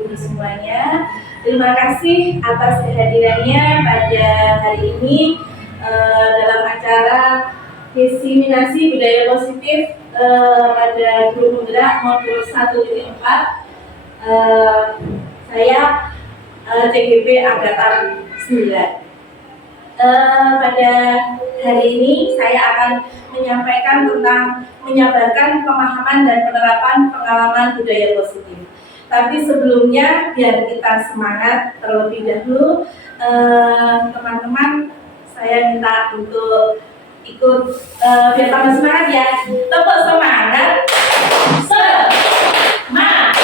guru semuanya. Terima kasih atas kehadirannya pada hari ini dalam acara diseminasi budaya positif pada Guru Penggerak modul 1.4. Saya CGP Angkatan 9. Pada hari ini saya akan menyampaikan tentang menyabarkan pemahaman dan penerapan pengalaman budaya positif. Tapi sebelumnya biar kita semangat terlebih dahulu, teman-teman saya minta untuk ikut biar tambah semangat ya. Tepuk semangat. Semangat.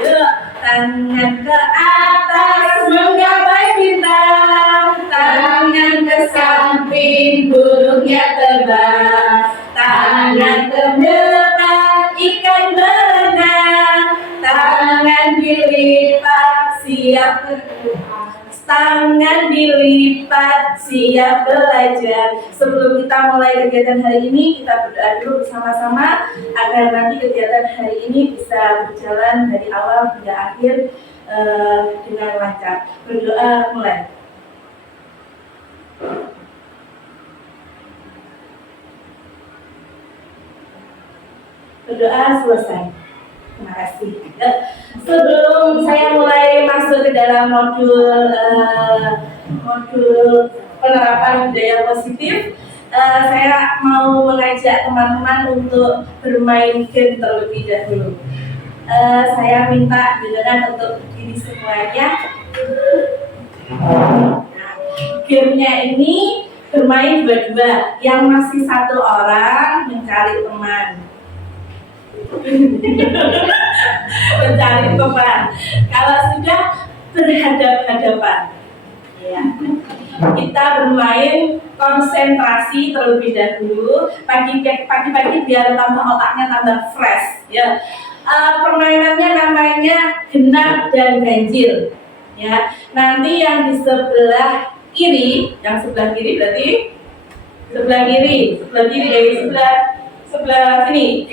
Yuk, tangan ke atas menggapai bintang, tangan ke samping burungnya terbang, tangan ke depan ikan berenang, tangan dilipat siap tangan dilipat siap belajar. Sebelum kita mulai kegiatan hari ini, kita berdoa dulu bersama-sama agar nanti kegiatan hari ini bisa berjalan dari awal hingga akhir dengan lancar. Berdoa mulai. Berdoa selesai. Terima kasih. Sebelum saya mulai masuk ke dalam modul penerapan budaya positif, saya mau mengajak teman-teman untuk bermain game terlebih dahulu. Saya minta giliran untuk berdiri semuanya. Gamenya ini bermain berdua, yang masih satu orang mencari teman. Mencari teman. Kalau sudah berhadapan-hadapan, ya, kita bermain konsentrasi terlebih dahulu. Pagi-pagi biar tambah otaknya tambah fresh. Ya, permainannya namanya genap dan ganjil. Ya, nanti yang di sebelah kiri, berarti sebelah kiri dari sebelah sini.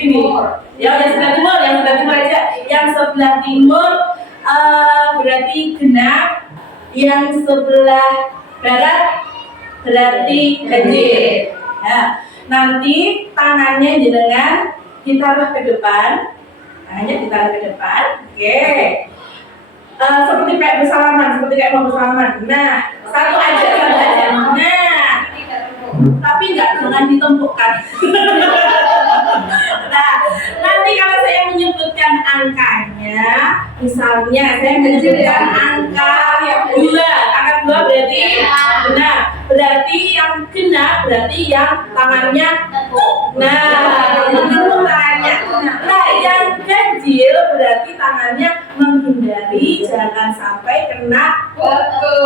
Yang sebelah timur aja. Yang sebelah timur berarti genap, yang sebelah barat berarti ganjil. Ya, nanti tangannya jenengan ditaruh ke depan. Oke. Seperti kayak mau bersalaman. Nah, satu aja. Nah, tapi jangan ditempukkan. Nah, nanti kalau saya menyebutkan angkanya, misalnya saya menyebutkan angka 2 berarti genap. Berarti yang genap berarti yang tangannya menepuk tangannya. Nah, yang ganjil berarti tangannya menghindari, jangan sampai kena foto.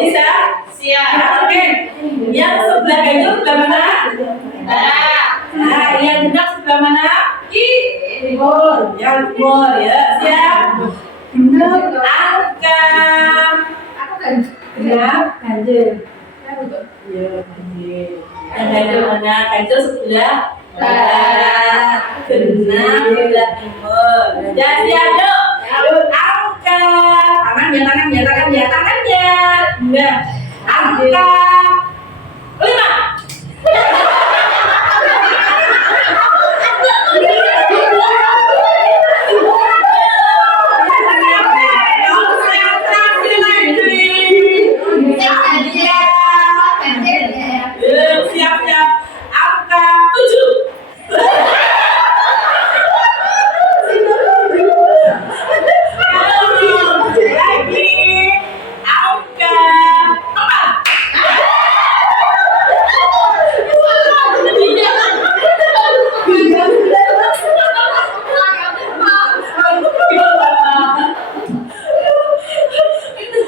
Bisa? Siap. Oke. Yang sebelah ganjil sebelah mana? Nah, yang genap sebelah mana? Timur. Yang timur, ya. Siap. Genap angka. Genap ganjil. Ya, ganjil. Yang ganjil mana? Ganjil sebelah barat. Genap sebelah timur. Ya, siap dong. Angka. Tangannya. Nah, angka 5. Siap. Angka 7. Lagi angka 4.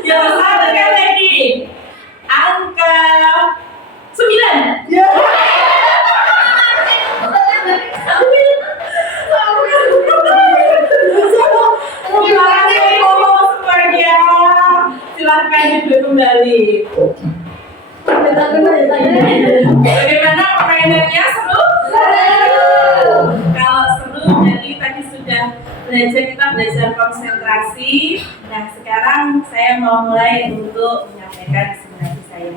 Yang satu kali lagi angka 9. Silahkan duduk kembali. Bagaimana permainannya? Seru? Kalau seru, jadi tadi sudah kita belajar konsentrasi. Nah, sekarang saya mau mulai untuk menyampaikan diseminasi saya.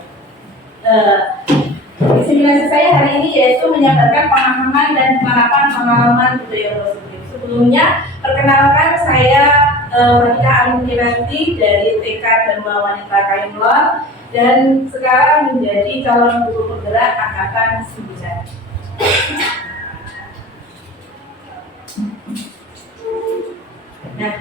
Diseminasi saya hari ini yaitu menyampaikan pemahaman dan penerapan pengalaman budaya positif. Sebelumnya, perkenalkan saya Monika Anukinanti dari TK Dharma Wanita Kaimlor dan sekarang menjadi calon guru penggerak angkatan 9. Nah,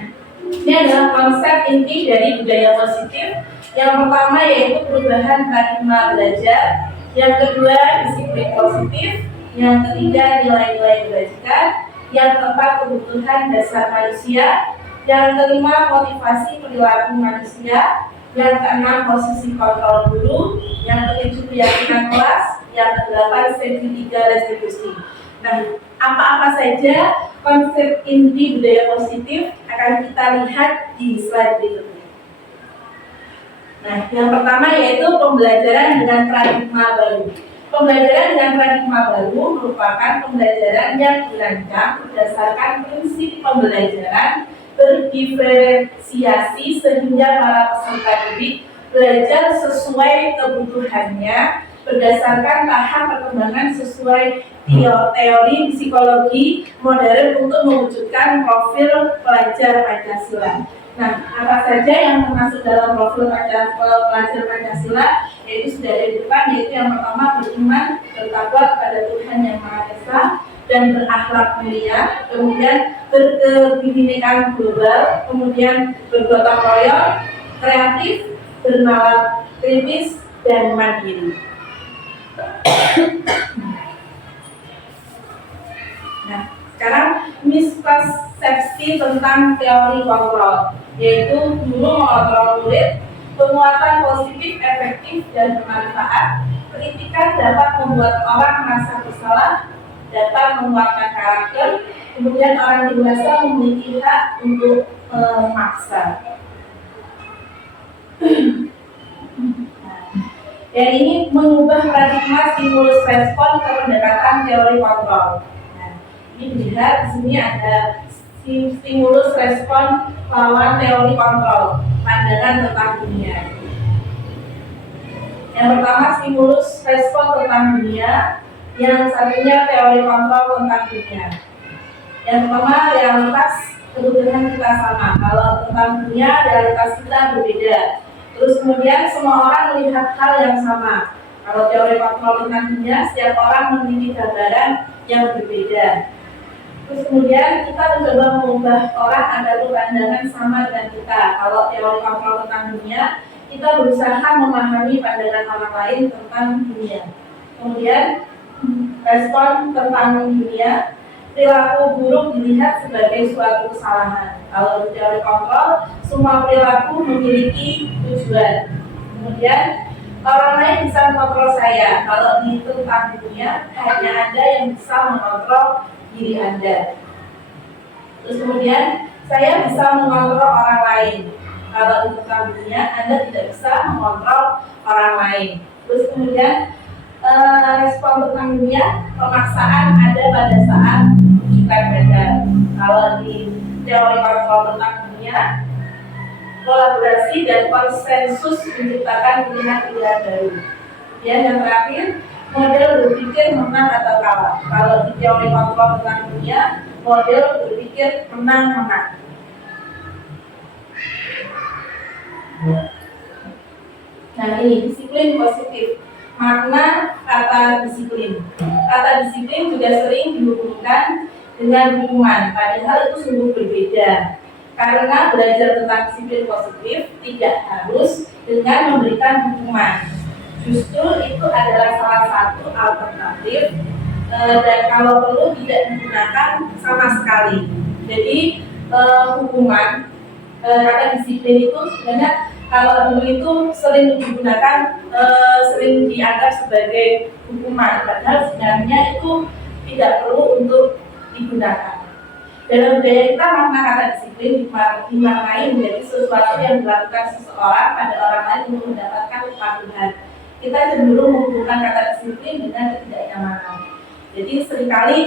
ini adalah konsep inti dari budaya positif. Yang pertama yaitu perubahan paradigma belajar, yang kedua disiplin positif, yang ketiga nilai-nilai kebajikan, yang keempat kebutuhan dasar manusia, yang kelima motivasi perilaku manusia, yang keenam posisi kontrol guru, yang ketujuh keyakinan kelas, yang kedelapan segitiga restitusi. Nah, apa-apa saja konsep inti budaya positif akan kita lihat di slide berikutnya. Nah, yang pertama yaitu pembelajaran dengan paradigma baru. Pembelajaran dengan paradigma baru merupakan pembelajaran yang dirancang berdasarkan prinsip pembelajaran berdiferensiasi sehingga para peserta didik belajar sesuai kebutuhannya berdasarkan tahap perkembangan sesuai teori psikologi modern untuk mewujudkan profil pelajar Pancasila. Nah, apa saja yang termasuk dalam profil pelajar Pancasila yaitu sudah ada di depan, yaitu yang pertama beriman, bertakwa kepada Tuhan Yang Maha Esa dan berakhlak mulia, kemudian berkebinekaan global, kemudian bergotong royong, kreatif, bernalar kritis, dan mandiri. Nah, sekarang mispersepsi tentang teori kontrol, yaitu guru mengontrol murid, penguatan positif, efektif, dan bermanfaat, kritikan dapat membuat orang merasa bersalah, dapat menguatkan karakter, kemudian orang dewasa memiliki hak untuk memaksa. Dan ini mengubah paradigma stimulus respon ke pendekatan teori kontrol. Nah, ini dilihat di sini ada stimulus respon lawan teori kontrol, pandangan tentang dunia. Yang pertama stimulus respon tentang dunia, yang satunya teori kontrol tentang dunia. Yang pertama realitas kebutuhan kita sama. Kalau tentang dunia realitas kita berbeda. Terus kemudian semua orang melihat hal yang sama. Kalau teori kontrol tentang dunia, setiap orang memiliki gambaran yang berbeda. Terus kemudian kita mencoba mengubah orang agar berpandangan sama dengan kita. Kalau teori kontrol tentang dunia, kita berusaha memahami pandangan orang lain tentang dunia. Kemudian respon tentang dunia, perilaku buruk dilihat sebagai suatu kesalahan. Kalau di teori kontrol, semua perilaku memiliki tujuan. Kemudian orang lain bisa mengontrol saya. Kalau di tentang dunia, hanya Anda yang bisa mengontrol diri Anda. Terus kemudian saya bisa mengontrol orang lain. Kalau di tentang dunia, Anda tidak bisa mengontrol orang lain. Terus kemudian respon tentang dunia, pemaksaan ada pada saat kita belajar. Kalau di teori kontrol tentang dunia, kolaborasi dan konsensus menciptakan pilihan-pilihan baru. Dan yang terakhir, model berpikir menang atau kalah. Kalau di teori kontrol tentang dunia, model berpikir menang-menang. Nah, ini disiplin positif. Makna kata disiplin. Kata disiplin juga sering dihubungkan dengan hukuman, padahal itu sungguh berbeda. Karena belajar tentang disiplin positif tidak harus dengan memberikan hukuman. Justru itu adalah salah satu alternatif dan kalau perlu tidak digunakan sama sekali. Jadi hukuman, kata disiplin itu sebenarnya kalau dulu itu sering digunakan, sering dianggap sebagai hukuman, padahal sebenarnya itu tidak perlu untuk digunakan. Dalam budaya kita, makna kata disiplin dimaknai menjadi sesuatu yang dilakukan seseorang pada orang lain untuk mendapatkan kepatuhan. Kita cenderung menghubungkan kata disiplin dengan ketidaknyamanan. Jadi seringkali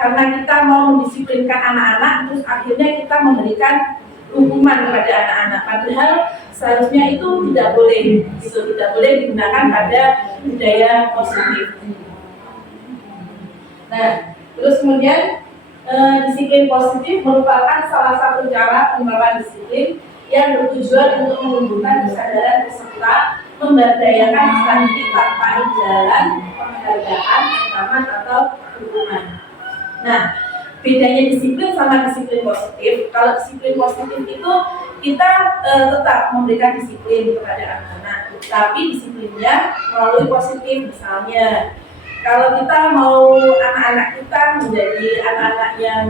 karena kita mau mendisiplinkan anak-anak, terus akhirnya kita memberikan hukuman kepada anak-anak. Padahal seharusnya itu tidak boleh, tidak boleh digunakan pada budaya positif. Nah, terus kemudian disiplin positif merupakan salah satu cara penerapan disiplin yang bertujuan untuk menumbuhkan kesadaran peserta, memberdayakan peserta didik tanpa imbalan, penghargaan, ancaman atau hukuman. Nah, bedanya disiplin sama disiplin positif. Kalau disiplin positif itu kita tetap memberikan disiplin kepada anak-anak, tapi disiplinnya melalui positif. Misalnya, kalau kita mau anak-anak kita menjadi anak-anak yang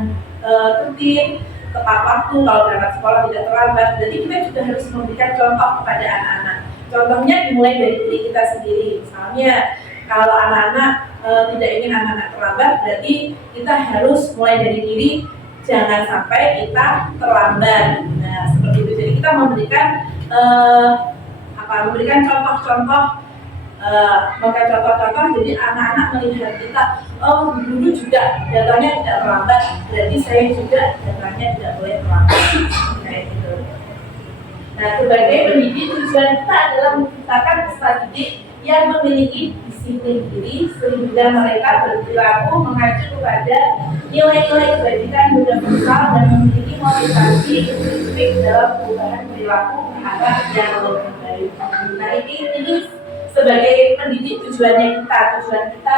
tertib, tepat waktu, kalau berangkat sekolah tidak terlambat, jadi kita juga harus memberikan contoh kepada anak-anak. Contohnya dimulai dari diri kita sendiri. Misalnya, kalau anak-anak tidak ingin anak-anak terlambat, berarti kita harus mulai dari diri, jangan sampai kita terlambat. Nah, seperti itu. Jadi kita memberikan memberikan contoh-contoh, jadi anak-anak melihat kita, oh dulu juga datanya tidak terlambat, berarti saya juga datanya tidak boleh terlambat. Kayak gitu. Nah, sebagai pendidik, tujuan kita adalah menciptakan peserta didik yang memiliki disiplin diri sehingga mereka berperilaku mengacu kepada nilai-nilai kebajikan universal dan memiliki motivasi spesifik dalam perubahan perilaku ke arah yang lebih baik. Nah, ini sebagai pendidik tujuan kita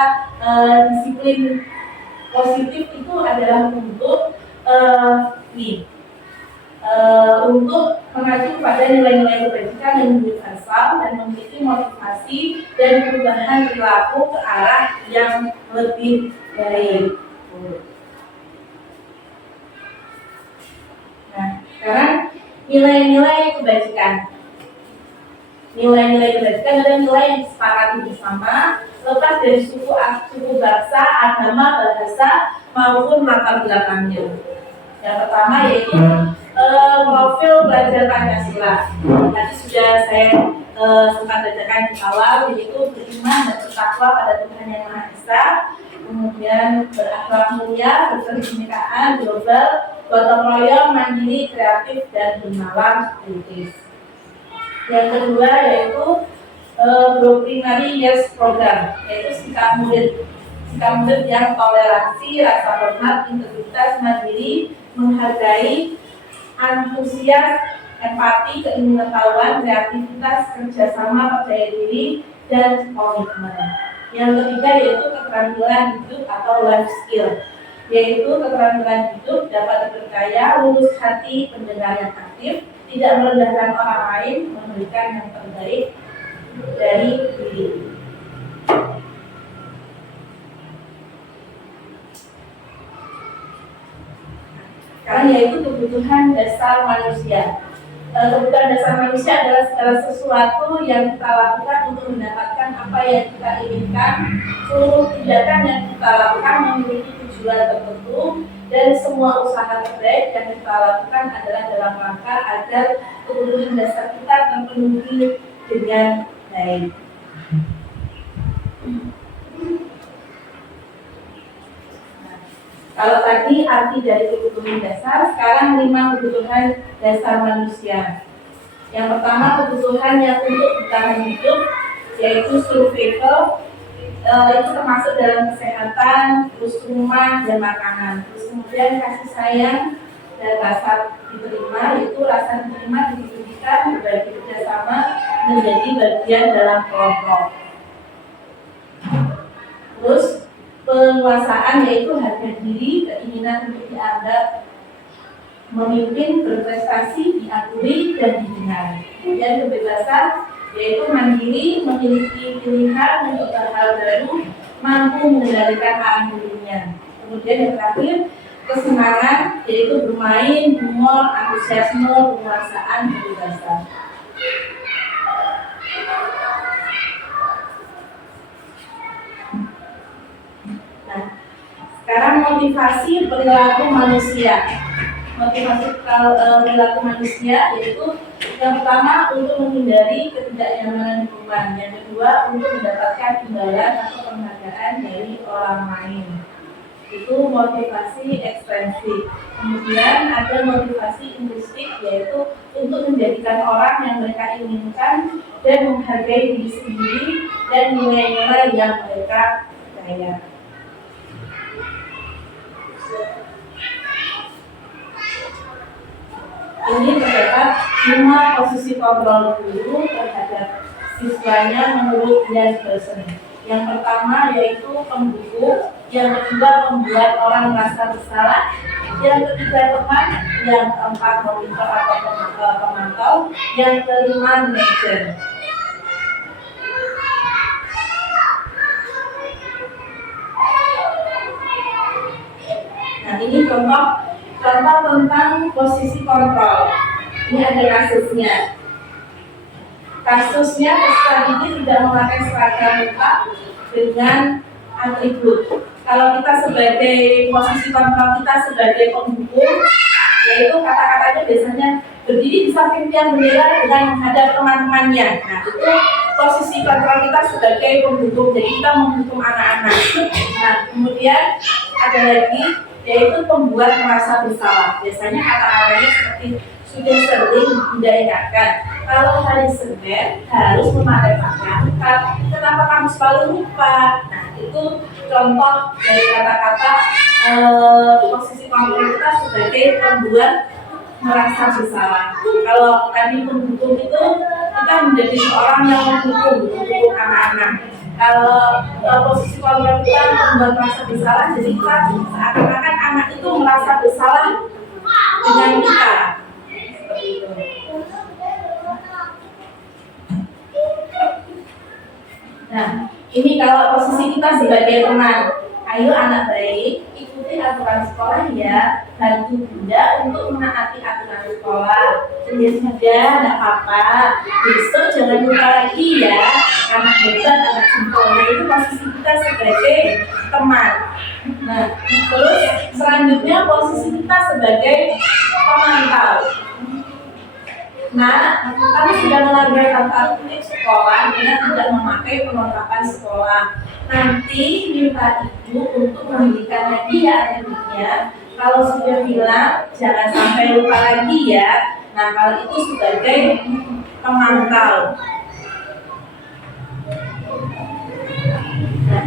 disiplin positif itu adalah untuk untuk mengacu pada nilai-nilai kebajikan yang universal dan memiliki motivasi dan perubahan perilaku ke arah yang lebih baik. Nah, sekarang nilai-nilai kebajikan. Nilai-nilai kebajikan adalah nilai yang disepakati bersama, lepas dari suku bangsa, agama, bahasa maupun latar belakangnya. Yang pertama yaitu profil belajar Pancasila. Tadi sudah saya sempat bacakan di awal, yaitu beriman dan bertakwa pada Tuhan Yang Maha Esa, kemudian berakhlak mulia, berkebinekaan, global, gotong royong, mandiri, kreatif, dan bernalar kritis. Yang kedua yaitu Primary Years Program, yaitu sikap murid yang toleransi, rasa hormat, integritas, mandiri, menghargai, antusias, empati, keingintahuan, kreativitas, kerjasama, percaya diri, dan komitmen. Yang ketiga yaitu keterampilan hidup atau life skill, yaitu keterampilan hidup dapat dipercaya, lulus hati, pendengar yang aktif, tidak merendahkan orang lain, memberikan yang terbaik dari diri. Sekarang yaitu kebutuhan dasar manusia. Kebutuhan dasar manusia adalah segala sesuatu yang kita lakukan untuk mendapatkan apa yang kita inginkan. Seluruh tindakan yang kita lakukan memiliki tujuan tertentu, dan semua usaha terbaik yang kita lakukan adalah dalam rangka agar kebutuhan dasar kita terpenuhi dengan baik. Kalau tadi arti dari kebutuhan dasar, sekarang 5 kebutuhan dasar manusia. Yang pertama, kebutuhan yang untuk bertahan hidup, yaitu survival, itu termasuk dalam kesehatan, terus rumah dan makanan. Terus kemudian kasih sayang dan rasa diterima, yaitu rasa diterima ditujukan berbagi kerjasama menjadi bagian dalam kelompok. Terus penguasaan, yaitu harga diri, keinginan untuk dianggap memimpin, berprestasi, diakui, dan didengar. Kemudian kebebasan, yaitu mandiri, memiliki pilihan untuk hal baru, mampu mengendalikan arah dirinya. Kemudian yang terakhir, kesenangan, yaitu bermain, humor, antusiasme, penguasaan, kebebasan. Nah, sekarang motivasi perilaku manusia. Motivasi perilaku manusia yaitu yang pertama untuk menghindari ketidaknyamanan lingkungan, yang kedua untuk mendapatkan imbalan atau penghargaan dari orang lain. itu motivasi ekstrinsik. Kemudian ada motivasi intrinsik, yaitu untuk menjadikan orang yang mereka inginkan dan menghargai diri sendiri dan nilai-nilai yang mereka percaya. Ini terdapat 5 posisi kontrol guru terhadap siswanya menurut Ian Pearson. Yang pertama yaitu pemburu, yang kedua membuat orang merasa bersalah, yang ketiga teman, yang keempat monitor atau pemantau, yang kelima manajer. Nah, ini contoh tentang posisi kontrol. Ini ada kasusnya. Kasusnya peserta didik tidak memakai seragam lengkap dengan atribut. Kalau kita sebagai posisi kontrol, kita sebagai penghukum, yaitu kata-katanya biasanya berdiri di samping tiang bendera dengan menghadap teman-temannya. Nah, itu posisi kontrol kita sebagai penghukum. Jadi kita menghukum anak-anak. Nah, kemudian ada lagi yaitu pembuat merasa bersalah. Biasanya kata-katanya seperti sudah sering diingatkan, kalau hari Senin harus memakai pakaian lengkap, kenapa kamu selalu lupa? Nah, itu contoh dari kata-kata posisi kontrol kita sebagai pembuat merasa bersalah. Kalau tadi menghukum itu, kita menjadi seorang yang menghukum anak-anak. Kalau posisi kontrol kita membuat merasa bersalah, jadi kita seakan-akan anak itu merasa bersalah dengan kita. Nah, ini kalau posisi kita sebagai teman, ayo anak baik, ikuti aturan sekolah ya, bantu bunda untuk menaati aturan sekolah. Ya sudah, tidak apa-apa. Besok jangan lupa lagi ya, anak hebat, anak jempol. Nah, itu posisi kita sebagai teman. Nah, terus selanjutnya posisi kita sebagai pemantau. Nah, kami sudah melanggar tata tertib sekolah dengan tidak memakai perlengkapan sekolah. Nanti minta ibu untuk membelikan hadiah adiknya. Kalau sudah hilang, jangan sampai lupa lagi ya. Nah, kalau itu sebagai pemantau. Nah,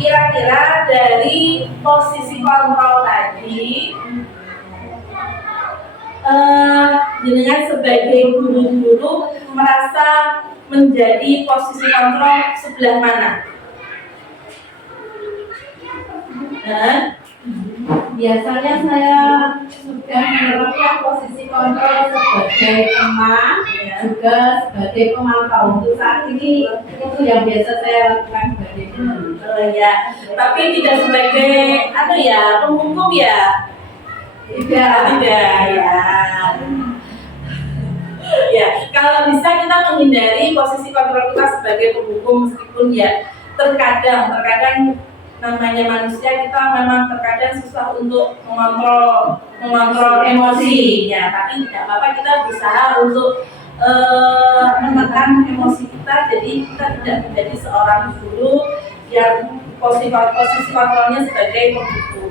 kira-kira dari posisi kontrol tadi, dengan sebagai guru-guru merasa menjadi posisi kontrol sebelah mana? Dan biasanya saya sudah menerapkan posisi kontrol sebagai teman, juga sebagai pemantau. Untuk saat ini itu yang biasa saya lakukan sebagai guru. Ya, tapi tidak sebagai penghukum ya. Tidak ya. Ya, kalau bisa kita menghindari posisi kontrol kita sebagai penghukum, meskipun ya terkadang namanya manusia, kita memang terkadang susah untuk mengontrol emosi ya, tapi tidak apa-apa, kita berusaha untuk menekan emosi kita, jadi kita tidak menjadi seorang guru yang posisi kontrolnya sebagai penghukum.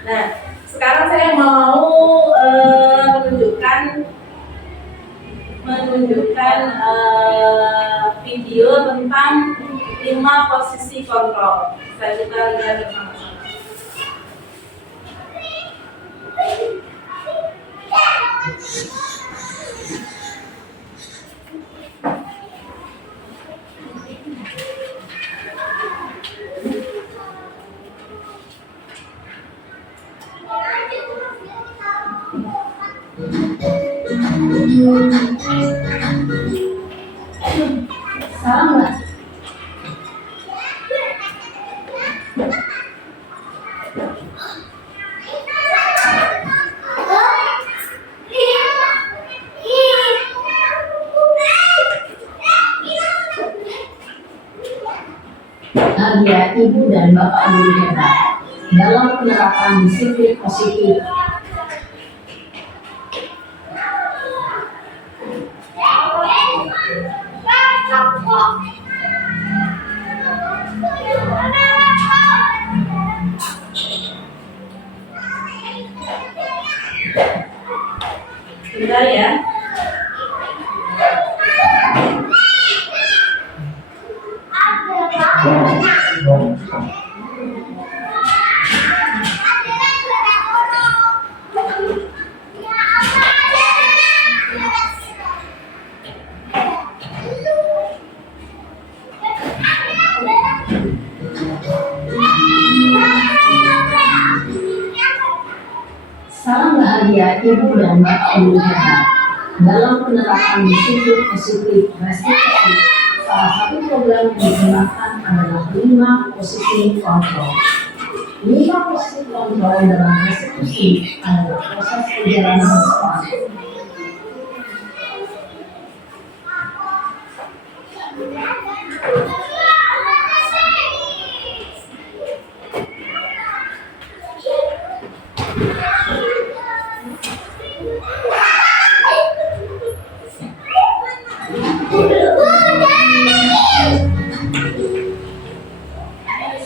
Nah, sekarang saya mau menunjukkan video tentang 5 posisi kontrol. Kita lihat bersama-sama. Sama. Agar ibu dan bapak guru hebat dalam penerapan disiplin positif. sebentar ya. Salam bahagia Ibu dan Bapak Guru Hebat. Dalam penerapan disiplin positif restitusi, salah satu program yang digunakan adalah 5 posisi kontrol. 5 posisi kontrol dalam restitusi adalah proses perjalanan sekolah.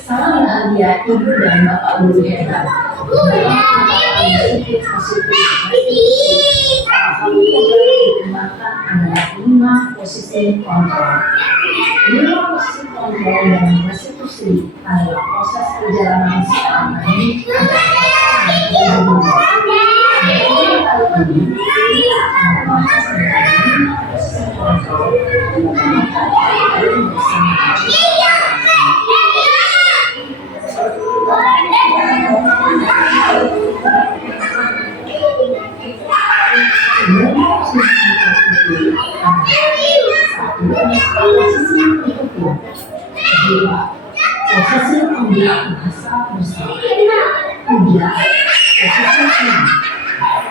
Salam bahagia Ibu dan Bapak Guru Hebat. Dalam penerapan disiplin positif restitusi, salah satu program yang digunakan adalah 5 posisi kontrol. 5 posisi kontrol dalam restitusi adalah proses perjalanan seorang anak. Posisi pembiak bahasa bersama. 3. Posisi tenang.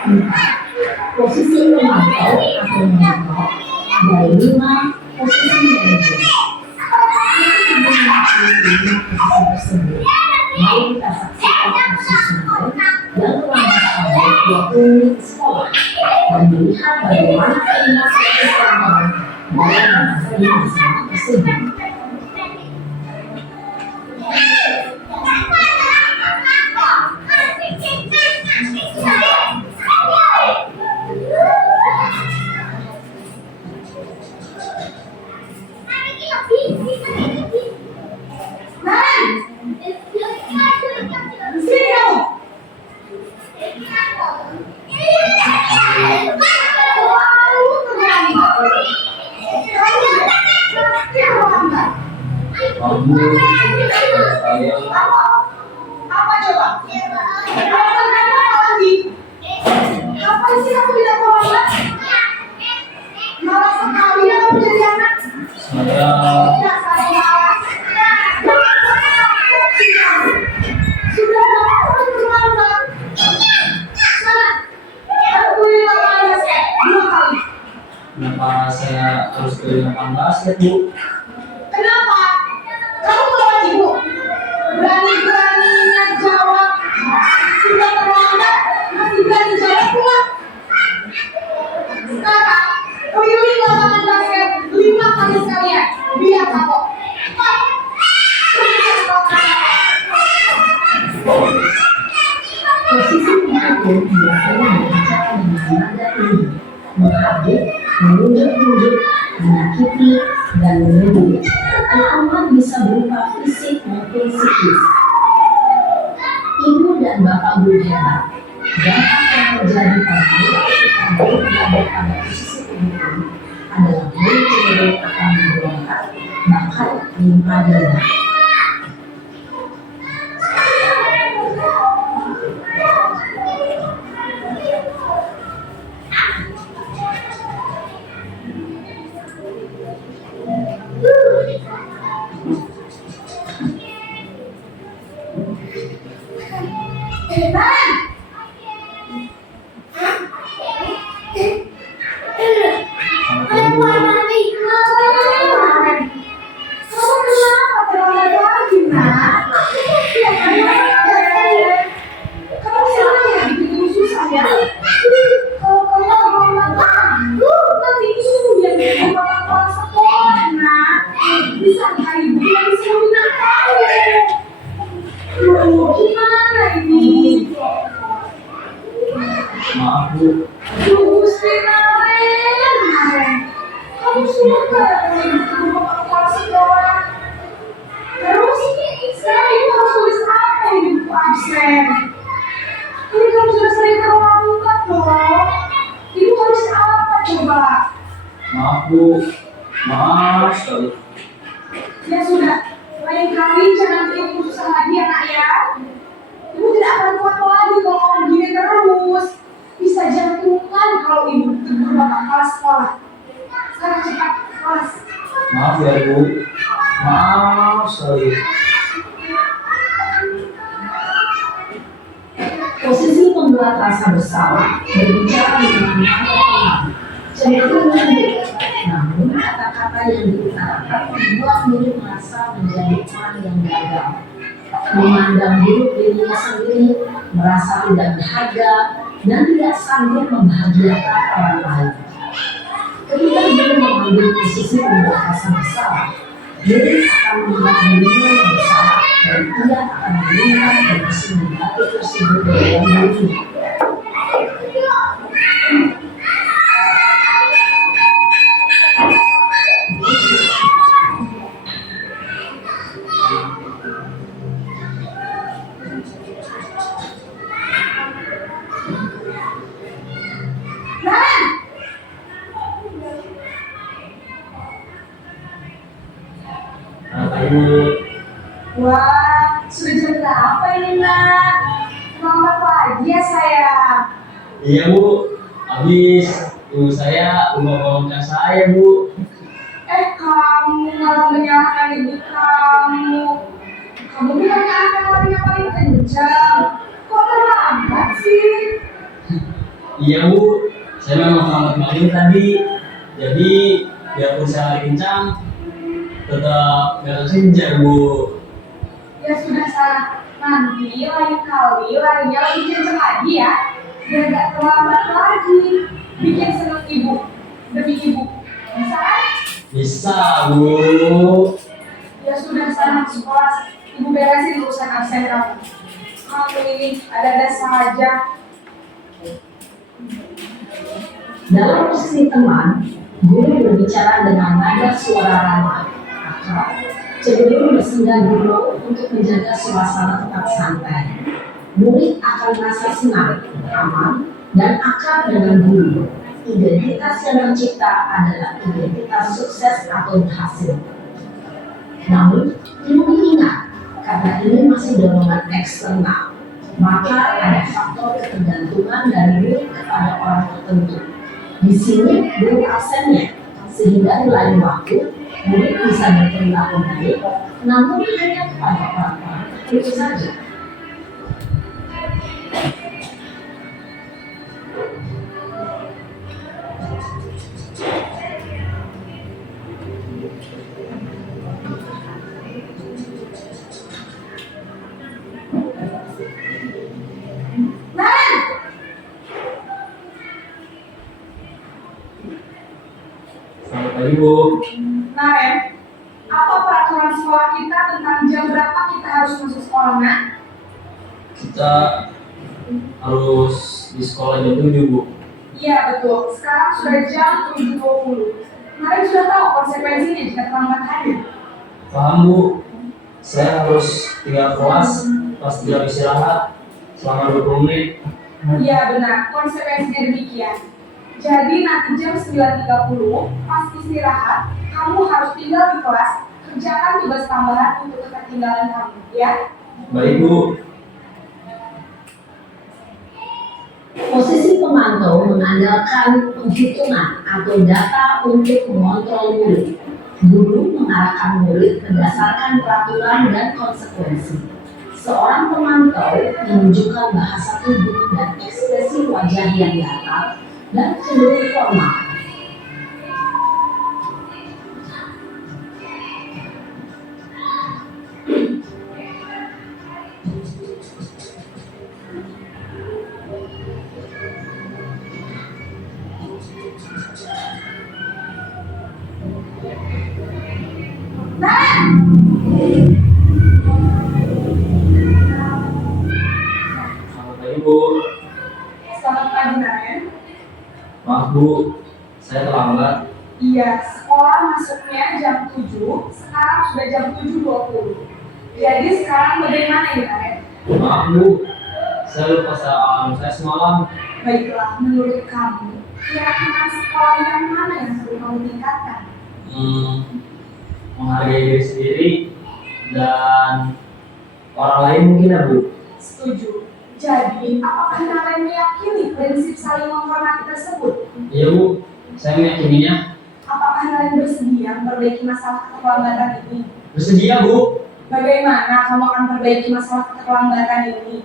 4. Posisi memantau atau mengontrol. Dan 5. Posisi manajer. Posisi tersebut, mari kita saksikan kasusnya yang telah sampai 20 menit sekolah dan melihat bagaimana keinginan seseorang dalam masa tersebut. Apa coba? Apa sih kamu tidak terlambat? Malas sekali ya kamu jadi anak. Sudah kamu terlambat. Sana, aku beli 2 kali. Kenapa saya harus ke 18 ya, Bu? Kenapa? Kamu melawan ibu. Berani-beraninya jawab. Sudah terlambat, masih berani jawab pula. Sekarang, keliling lapangan basket 5 kali sekalian. Biar kapok. Posisi mengatur biasanya dibacakan dengan nada tinggi, menghadap, menunjuk-nunjuk, menyakiti, dan menyebut. Hukuman bisa berupa fisik maupun psikis. Ibu dan Bapak Guru Hebat, dampak yang terjadi pada murid ketika murid berada pada posisi penghukum adalah murid cenderung akan memberontak, bahkan menimpa dada. Maaf Bu. Aduh, Gusti Naren. Kamu suka ya kalau ibu tuh mengevaluasi orang? Terus, sekarang ibu harus tulis apa yang ibu absen? Ini kamu sudah sering terlambat loh. Ibu harus apa coba? Maaf Bu. Maaf sekali. Ya sudah, lain kali jangan bikin ibu susah lagi ya nak ya. Ibu tidak akan kuat lagi kalau kamu begini terus. Bisa jantungan kalau ibu tegur bapak kepala sekolah. Sekarang cepat kelas. Maaf ya Bu. Maaf sekali. Posisi membuat rasa bersalah berbicara dengan nada cenderung lembut, namun kata-kata yang diutarakan membuat Nuri merasa menjadi orang yang gagal, memandang buruk dirinya sendiri, merasa tidak berharga dan tidak sanggup membahagiakan orang lain. Ketika dia mengambil posisi membuat rasa bersalah, Nuri akan menganggap dirinya yang bersalah dan ia akan melihat kondisi negatif tersebut dalam dirinya. Selamat Ibu. Wah, sudah jam berapa ini nak? Terlambat lagi ya saya. Iya Bu. Habis ibu saya membangunkan saya Bu. Kamu malah menyalahkan ibu kamu. Kamu bukan anak yang larinya paling kencang. Kok terlambat sih? Iya Bu. Saya memang selamat bangun tadi. Jadi biarpun saya lari kencang, tetap gak kekejar Bu. Ya sudah sana. Nanti lain kali larinya lebih kencang lagi ya. Biar gak terlambat lagi. Bikin seneng ibu. Demi ibu. Bisa kan? Bisa Bu. Ya sudah sana masuk kelas. Ibu beresin urusan absen kamu. Kamu ini ada-ada saja. Dalam posisi teman, guru berbicara dengan nada suara ramah, akrab, cenderung bersenggah guru untuk menjaga suasana tetap santai. Murid akan merasa senang, aman, dan akrab dengan guru. Identitas yang tercipta adalah identitas sukses atau berhasil. Namun, perlu diingat, karena ini masih dorongan eksternal, maka ada faktor ketergantungan dari murid kepada orang tertentu. Di sini guru absennya, sehingga di lain waktu murid bisa berperilaku baik, namun hanya kepada orang-orang tertentu saja. Selamat pagi Bu. Naren, apa peraturan sekolah kita tentang jam berapa kita harus masuk sekolah, nak? Kita harus di sekolah jam 7 Bu. Iya betul, sekarang sudah jam 7.20. Naren sudah tahu konsekuensinya jika terlambat hadir. Paham Bu. Saya harus tinggal kelas pas jam istirahat selama 20 menit. Iya benar, konsekuensinya demikian. Jadi nanti jam 9.30 pas istirahat, kamu harus tinggal di kelas, kerjakan tugas tambahan untuk ketertinggalan kamu, ya? Baik, Bu. Posisi pemantau mengandalkan penghitungan atau data untuk mengontrol murid. Guru mengarahkan murid berdasarkan peraturan dan konsekuensi. Seorang pemantau menunjukkan bahasa tubuh dan ekspresi wajah yang datar dan cenderung formal. Selamat pagi Bu. Selamat pagi, Nak. Maaf Bu, saya terlambat. Iya, sekolah masuknya jam 7, sekarang sudah jam 7.20. Jadi sekarang bagaimana ini kalian? Maaf Bu, saya lupa soal saya semalam. Baiklah, menurut kamu, kira-kira sekolah yang mana yang perlu kamu tingkatkan? Menghargai diri sendiri dan orang lain mungkin ya Bu. Setuju. Jadi, apakah kalian meyakini prinsip saling menghormati tersebut? Iya Bu, saya meyakininya. Apakah kalian bersedia memperbaiki masalah keterlambatan ini? Bersedia Bu. Bagaimana kamu akan memperbaiki masalah keterlambatan ini?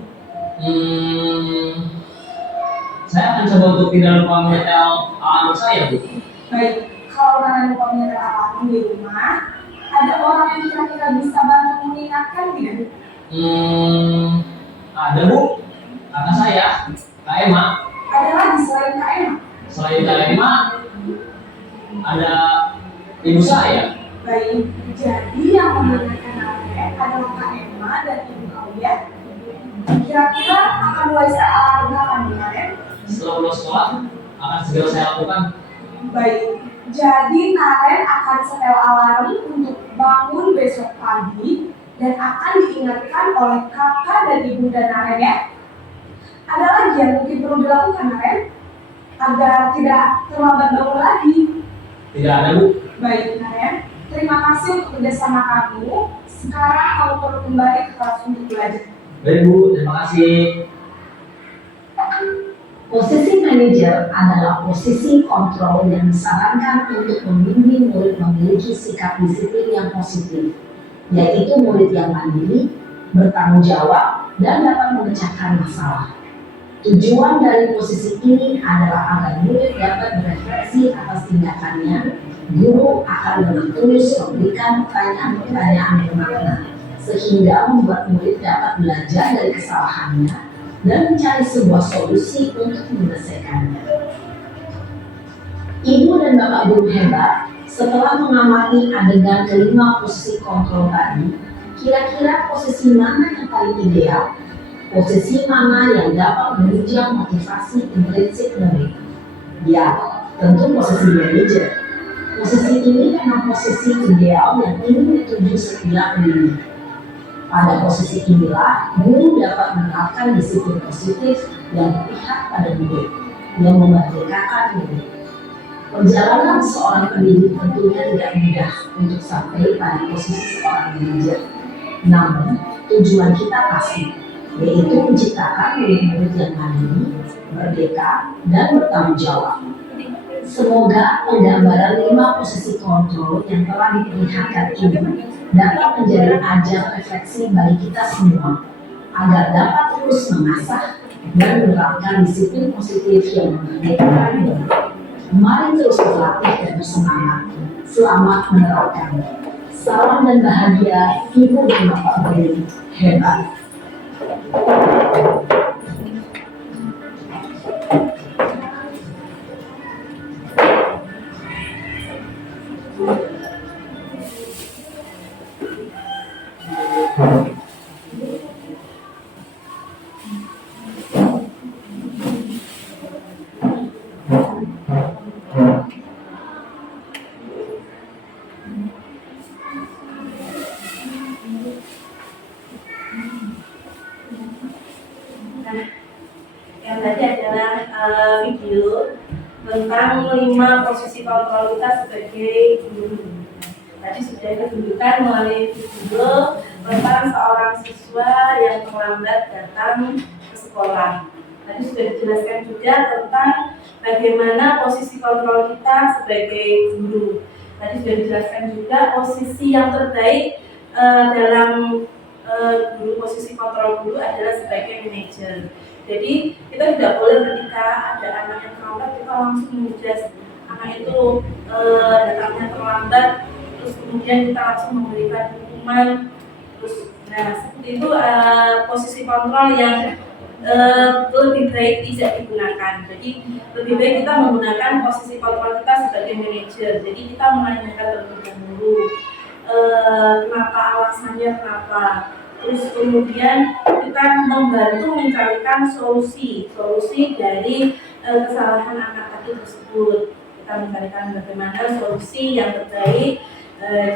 Saya akan coba untuk tidak lupa menyetel alarm saya Bu. Baik, kalau kalian lupa menyetel alarm di rumah, ada orang yang kira-kira bisa bantu mengingatkan tidak? Ada Bu, kakak saya, Kak Emma. Ada lagi selain Kak Emma? Selain Kak Emma, ada ibu saya. Baik, jadi yang mengingatkan kalian adalah Kak Emma dan ibu kalian. Kira-kira akan mulai saya alarm kapan kalian? Setelah pulang sekolah, akan segera saya lakukan. Baik, jadi Naren akan setel alarm untuk bangun besok pagi dan akan diingatkan oleh kakak dan ibunda Naren ya. Ada lagi yang mungkin perlu dilakukan Naren agar tidak terlambat bangun lagi. Tidak ada Bu. Baik Naren, terima kasih untuk kerjasama kamu. Sekarang kamu perlu kembali ke kelas untuk belajar. Baik Bu, terima kasih. Posisi manajer adalah posisi kontrol yang disarankan untuk membimbing murid memiliki sikap disiplin yang positif, yaitu murid yang mandiri, bertanggung jawab, dan dapat memecahkan masalah. Tujuan dari posisi ini adalah agar murid dapat berefleksi atas tindakannya. Guru akan dengan tulus memberikan pertanyaan-pertanyaan bermakna, sehingga membuat murid dapat belajar dari kesalahannya dan mencari sebuah solusi untuk menyelesaikannya. Ibu dan Bapak guru hebat, setelah mengamati adegan kelima posisi kontrol tadi, kira-kira posisi mana yang paling ideal? Posisi mana yang dapat menunjang motivasi intrinsik murid? Ya, tentu posisi manajer. Posisi ini memang posisi ideal yang ingin dituju setiap pendidik. Pada posisi inilah, guru dapat menerapkan disiplin positif yang berpihak pada murid, yang memerdekakan murid. Perjalanan seorang pendidik tentunya tidak mudah untuk sampai pada posisi seorang manajer. Namun, tujuan kita pasti, yaitu menciptakan murid-murid yang mandiri, merdeka, dan bertanggung jawab. Semoga penggambaran 5 posisi kontrol yang telah diperlihatkan ini dapat menjadi ajang refleksi bagi kita semua, agar dapat terus mengasah dan menerapkan disiplin positif yang memerdekakan murid. Mari terus berlatih dan bersemangat. Selamat menerapkannya. Salam dan bahagia, Ibu dan Bapak guru hebat. Yang tadi adalah video tentang 5 posisi kontrol kita sebagai guru. Tadi sudah ditunjukkan melalui video tentang seorang siswa yang terlambat datang ke sekolah. Tadi sudah dijelaskan juga tentang bagaimana posisi kontrol kita sebagai guru. Tadi sudah dijelaskan juga posisi yang terbaik dalam guru, posisi kontrol guru adalah sebagai manajer. Jadi kita tidak boleh ketika ada anak yang terlambat kita langsung menjudge anak itu datangnya terlambat, terus kemudian kita langsung memberikan hukuman. Terus, nah seperti itu posisi kontrol yang lebih baik tidak digunakan. Jadi lebih baik kita menggunakan posisi kontrol kita sebagai manajer. Jadi kita menanyakan terlebih dahulu kenapa, alasannya kenapa. terus kemudian kita membantu mencarikan solusi dari kesalahan anak tadi tersebut. Kita mencarikan bagaimana solusi yang terbaik,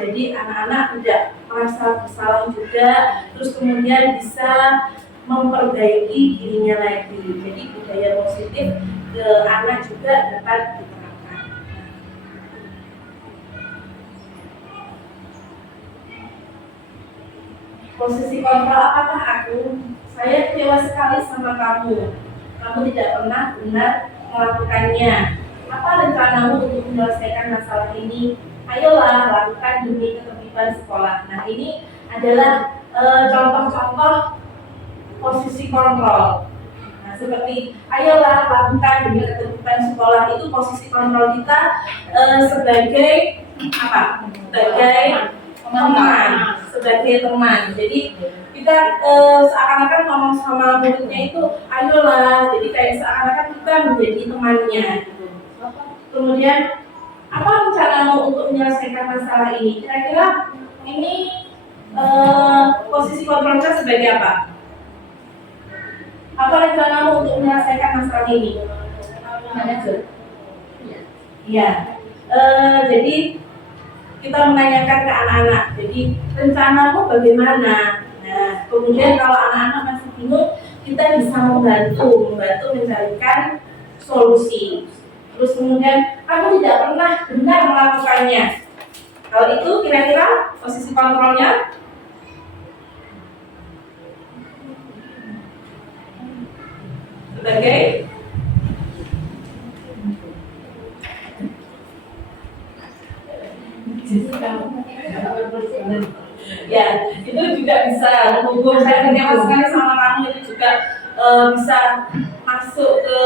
jadi anak-anak tidak merasa bersalah juga, terus kemudian bisa memperbaiki dirinya lagi. Jadi budaya positif ke anak juga dapat diterapkan. Posisi kontrol apakah aku? Saya kecewa sekali sama kamu. Kamu tidak pernah benar melakukannya. Apa rencanamu untuk menyelesaikan masalah ini? Ayolah lakukan demi ketertiban sekolah. Nah, ini adalah contoh-contoh posisi kontrol. Nah, seperti ayolah lakukan demi ketertiban sekolah, itu posisi kontrol kita sebagai apa? Sebagai teman. Jadi kita seakan-akan ngomong sama muridnya itu ayolah, jadi kayak seakan-akan kita menjadi temannya gitu. Kemudian apa rencanamu untuk menyelesaikan masalah ini? Kira-kira ini posisi kontrol kita sebagai apa? Apa rencanamu untuk menyelesaikan masalah ini? Manajer. Iya. Jadi kita menanyakan ke anak-anak. Jadi rencanamu bagaimana? Nah, kemudian kalau anak-anak masih bingung, kita bisa membantu mencarikan solusi. Terus kemudian kamu tidak pernah benar melakukannya. Kalau itu kira-kira posisi kontrolnya sebagai ya, itu juga bisa menghubung. Saya kecewa sekali sama kamu, itu juga bisa masuk ke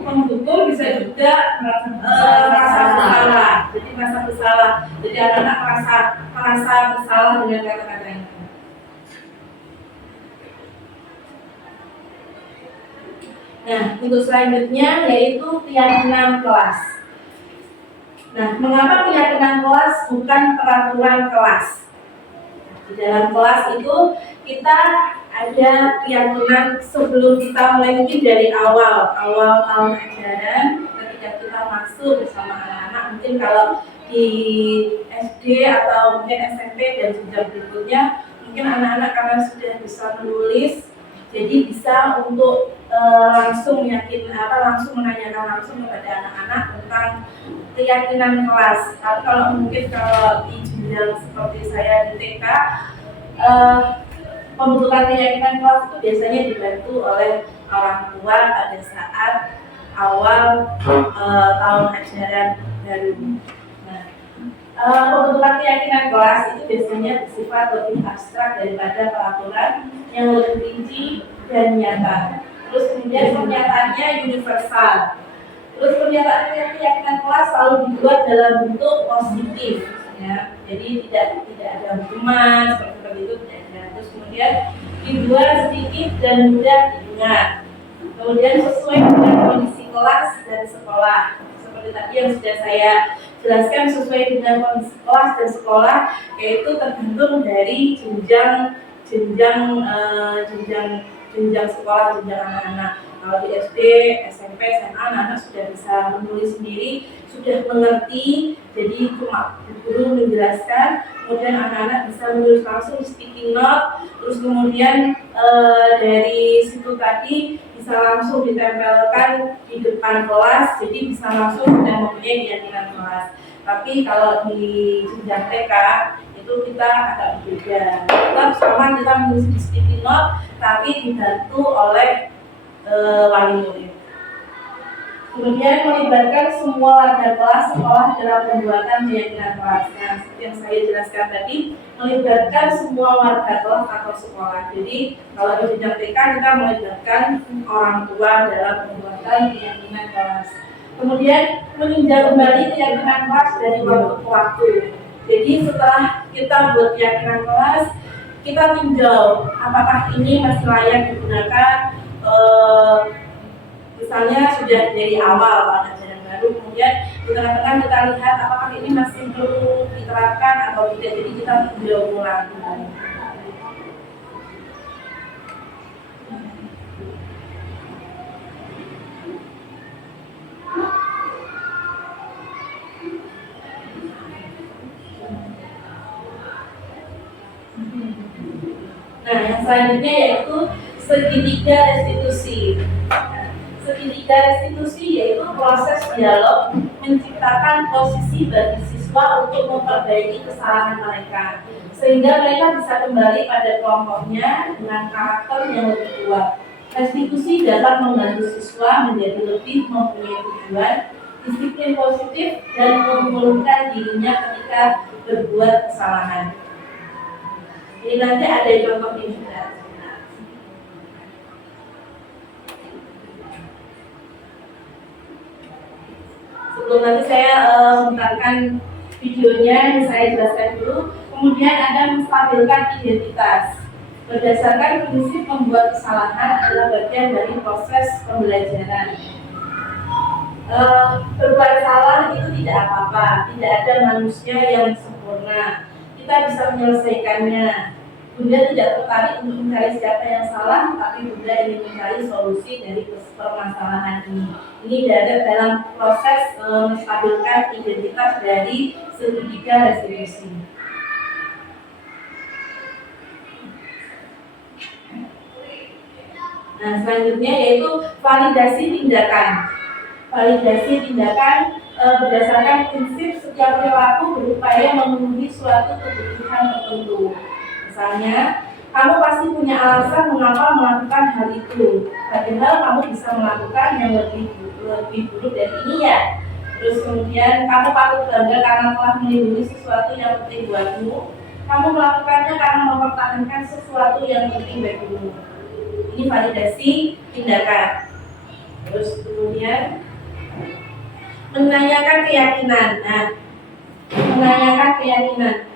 mendukung, bisa juga merasa bersalah. Jadi merasa bersalah. Jadi anak-anak merasa bersalah dengan kata-kata ini. Nah, untuk selanjutnya yaitu keyakinan kelas. Nah, mengapa keyakinan kelas bukan peraturan kelas? Di dalam kelas itu kita ada keyakinan sebelum kita mulai, mungkin dari awal tahun ajaran, ketika kita masuk bersama anak-anak, mungkin kalau di SD atau mungkin SMP dan jenjang berikutnya, mungkin anak-anak karena sudah bisa menulis, jadi bisa untuk langsung menanyakan langsung kepada anak-anak tentang keyakinan kelas. Tapi kalau mungkin kalau di jenjang seperti saya di TK, pembentukan keyakinan kelas itu biasanya dibantu oleh orang tua pada saat awal tahun ajaran baru. Nah, pembentukan keyakinan kelas itu biasanya bersifat lebih abstrak daripada peraturan yang lebih rinci dan nyata. Terus kemudian pernyataannya universal. Terus pernyataan keyakinan kelas selalu dibuat dalam bentuk positif, ya. Jadi tidak ada hukuman seperti itu, tidak ada. Terus kemudian dibuat sedikit dan mudah diingat. Kemudian sesuai dengan kondisi kelas dan sekolah. Seperti tadi yang sudah saya jelaskan, sesuai dengan kondisi kelas dan sekolah, yaitu tergantung dari jenjang sekolah, jenjang anak-anak. Kalau di SD, SMP, SMA, anak-anak sudah bisa menulis sendiri, sudah mengerti, jadi cuma guru menjelaskan, kemudian anak-anak bisa menulis langsung di sticky note, terus kemudian dari situ tadi bisa langsung ditempelkan di depan kelas, jadi bisa langsung sudah mempunyai keyakinan kelas. Tapi kalau di jenjang TK itu kita agak berbeda. Tetap sama kita menulis di sticky note, tapi dibantu oleh wali murid. Kemudian melibatkan semua warga kelas sekolah dalam pembuatan keyakinan kelas. Nah, seperti yang saya jelaskan tadi, melibatkan semua warga kelas atau sekolah. Jadi kalau di jenjang TK kita melibatkan orang tua dalam pembuatan keyakinan kelas. Kemudian meninjau kembali keyakinan kelas dari waktu ke waktu. Jadi setelah kita buat keyakinan kelas, kita tinjau apakah ini masih layak digunakan. Misalnya sudah dari awal pada ajaran baru, kemudian di tengah-tengah kita lihat apakah ini masih perlu diterapkan atau tidak, jadi kita tinjau ulang. Nah, yang selanjutnya yaitu segitiga restitusi. Nah, segitiga restitusi yaitu proses dialog menciptakan posisi bagi siswa untuk memperbaiki kesalahan mereka, sehingga mereka bisa kembali pada kelompoknya dengan karakter yang lebih kuat. Restitusi dapat membantu siswa menjadi lebih mempunyai tujuan, disiplin positif, dan memulihkan dirinya ketika berbuat kesalahan. Jadi nanti ada contohnya juga. Sebelum nanti saya memutarkan videonya, saya jelaskan dulu. Kemudian ada menstabilkan identitas. Berdasarkan prinsip membuat kesalahan adalah bagian dari proses pembelajaran. Berbuat salah itu tidak apa-apa, tidak ada manusia yang sempurna. Kita bisa menyelesaikannya. Bunda tidak tertarik untuk mencari siapa yang salah, tapi Bunda ingin mencari solusi dari permasalahan ini. Ini dalam proses menstabilkan identitas dari segitiga restitusi. Nah, selanjutnya yaitu validasi tindakan. Validasi tindakan berdasarkan prinsip setiap perilaku berupaya memenuhi suatu kebutuhan tertentu. Misalnya, kamu pasti punya alasan mengapa melakukan hal itu, padahal kamu bisa melakukan yang lebih buruk dari ini ya. Terus kemudian kamu patut bangga karena telah melindungi sesuatu yang penting buatmu. Kamu melakukannya karena mempertahankan sesuatu yang penting bagimu. Ini validasi tindakan. Terus kemudian menanyakan keyakinan. Nah, menanyakan keyakinan.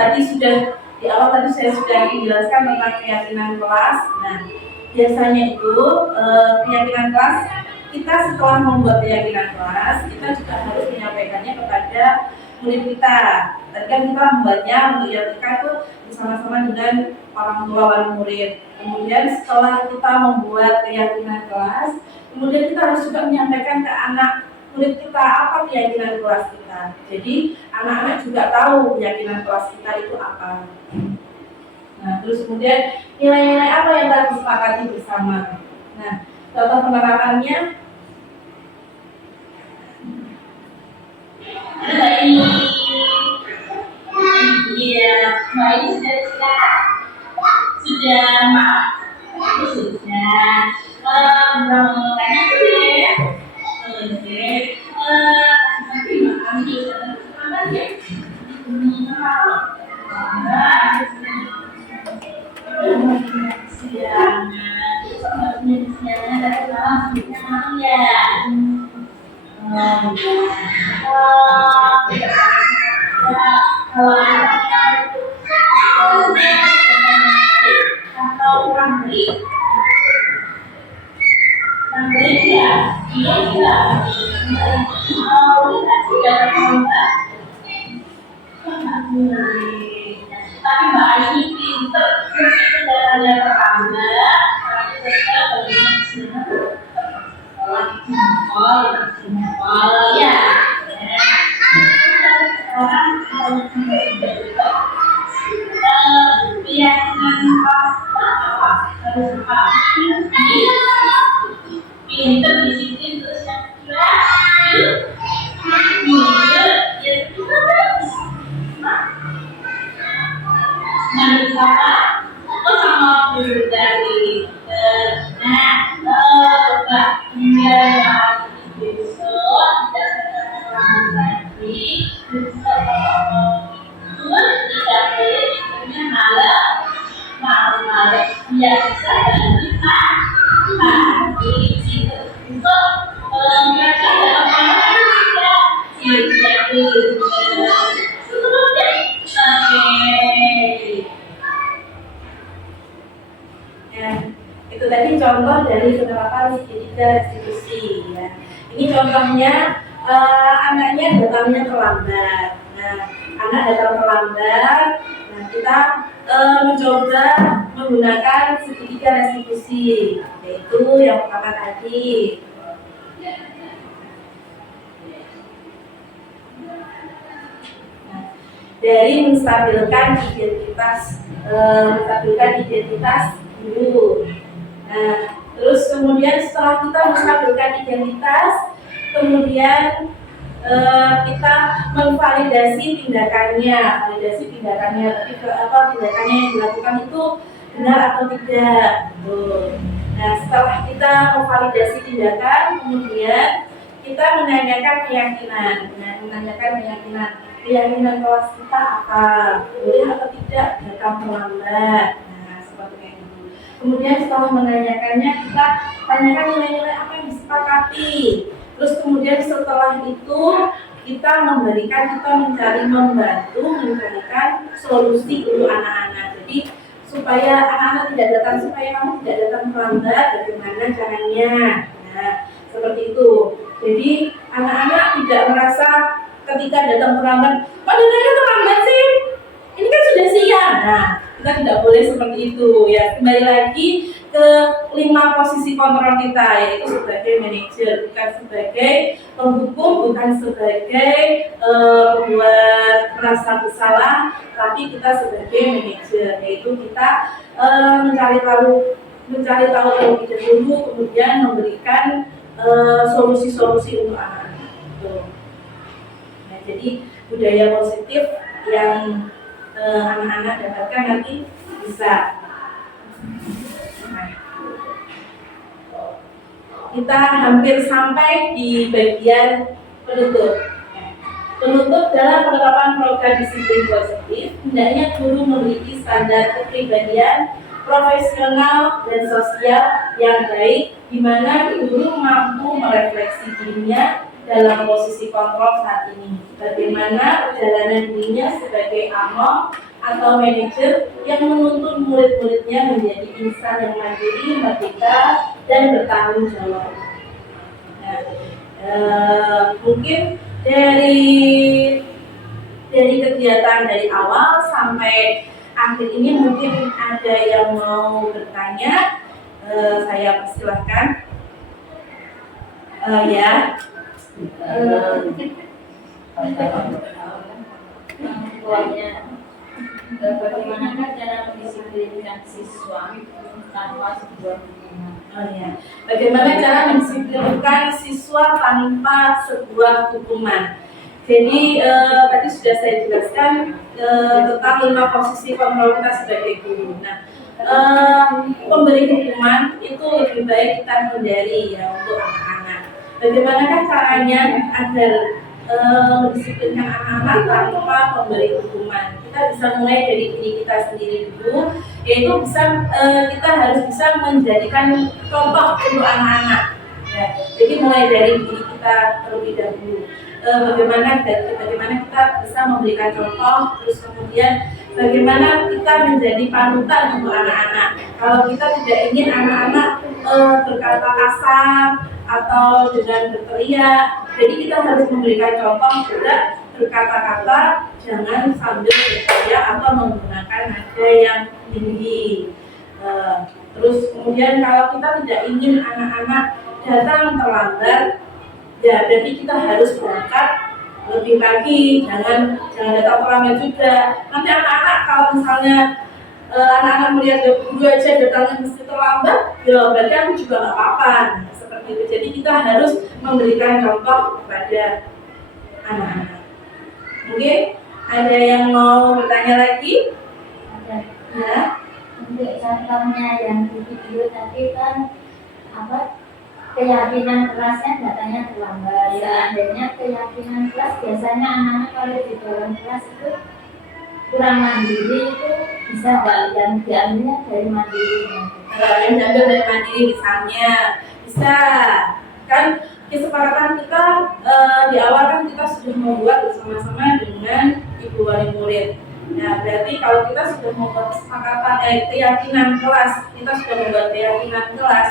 Tadi sudah di awal tadi saya sudah menjelaskan tentang keyakinan kelas. Nah, biasanya itu keyakinan kelas kita setelah membuat keyakinan kelas, kita juga harus menyampaikannya kepada murid kita. Tadi kan kita membuatnya untuk kita itu bersama-sama dengan orang tua wali murid. Kemudian setelah kita membuat keyakinan kelas, kemudian kita harus juga menyampaikan ke anak murid kita apa keyakinan kelas kita. Jadi anak-anak juga tahu keyakinan kelas kita itu apa. Nah, terus kemudian nilai-nilai apa yang kita sepakati bersama. Nah, contoh penerapannya ada ini. Iya, Mbak ini sudah maaf. Sudah. Tanya dulu ya. Oke. Tapi maaf nih, apa ya? Tapi Mbak Aini pinter, kendalanya terlambat, ya. Keyakinan apa? Harus apa? Pinter, disiplin, terus yang terakhir, jujur, ya juga bagus. Manfaat sama guru dari coba hingga besok tidak lagi besok tidak boleh tidurnya malam biasa dan bisa pagi situ besok mereka dalam tidak itu tadi contoh dari penerapan segitiga restitusi ya. Ini contohnya anaknya datangnya terlambat. Nah, anak datang terlambat. Nah, kita mencoba menggunakan segitiga restitusi, yaitu yang pertama tadi. Nah, dari menstabilkan identitas guru. Nah, terus kemudian setelah kita menstabilkan identitas, kemudian kita memvalidasi tindakannya, tapi tindakannya yang dilakukan itu benar atau tidak. Nah, setelah kita memvalidasi tindakan, kemudian kita menanyakan keyakinan kelas kita apa, boleh atau tidak datang terlambat. Nah, seperti itu. Kemudian setelah menanyakannya, kita tanyakan nilai-nilai apa yang disepakati. Terus kemudian setelah itu kita mencarikan solusi untuk anak-anak. Jadi supaya anak-anak supaya kamu tidak datang terlambat, bagaimana caranya? Nah, seperti itu. Jadi anak-anak tidak merasa ketika datang terlambat, kok datangnya terlambat sih? Ini kan sudah siang. Nah, kita tidak boleh seperti itu ya. Kembali lagi ke 5 posisi kontrol kita, yaitu sebagai manajer, bukan sebagai penghukum, bukan sebagai buat merasa bersalah, tapi kita sebagai manajer, yaitu kita mencari tahu terlebih dahulu, kemudian memberikan solusi-solusi untuk anak-anak. Nah, jadi budaya positif yang anak-anak dapatkan nanti bisa. Kita hampir sampai di bagian penutup. Penutup dalam penerapan program disiplin positif, hendaknya guru memiliki standar kepribadian profesional dan sosial yang baik, di mana guru mampu merefleksi dirinya dalam posisi kontrol saat ini. Bagaimana perjalanan dirinya sebagai among atau manajer yang menuntun murid-muridnya menjadi insan yang mandiri, merdeka, dan bertanggung jawab. Nah, mungkin dari kegiatan dari awal sampai akhir ini mungkin ada yang mau bertanya, saya persilahkan. Ya. Bagaimanakah cara mendisiplinkan siswa tanpa sebuah hukuman? Bagaimana cara mendisiplinkan siswa tanpa sebuah hukuman? Jadi tadi sudah saya jelaskan tentang 5 posisi kontrol kita sebagai guru. Nah, pemberi hukuman itu lebih baik kita hindari ya untuk anak-anak. Bagaimanakah caranya agar mendisiplinkan anak-anak tanpa memberi hukuman? Kita bisa mulai dari diri kita sendiri dulu, yaitu kita harus bisa menjadikan contoh untuk anak-anak. Ya, jadi mulai dari diri kita terlebih dahulu. Bagaimana kita bisa memberikan contoh, terus kemudian bagaimana kita menjadi panutan untuk anak-anak. Kalau kita tidak ingin anak-anak berkata kasar atau dengan berteriak, jadi kita harus memberikan contoh juga berkata-kata jangan sambil berteriak atau menggunakan nada yang tinggi. Terus kemudian kalau kita tidak ingin anak-anak datang terlambat, ya berarti kita harus berangkat lebih pagi, jangan datang terlambat juga. Nanti anak-anak kalau misalnya anak-anak melihat guru aja datangnya mesti terlambat, ya berarti aku juga nggak apa-apa. Nah, seperti itu. Jadi kita harus memberikan contoh kepada anak-anak. Mungkin ada yang mau bertanya lagi? Ada. Ya. Untuk contohnya yang di video tadi kan keyakinan kelasnya datanya terlambat. Seandainya keyakinan kelas, biasanya anak-anak kalau di dalam kelas itu kurang mandiri, itu bisa yang diambilnya dari mandiri. Yang diambil dari mandiri misalnya bisa kan kesepakatan kita di awal kan kita sudah membuat bersama-sama dengan ibu wali murid. Nah, berarti kalau kita sudah membuat kesepakatan keyakinan kelas, kita sudah membuat keyakinan kelas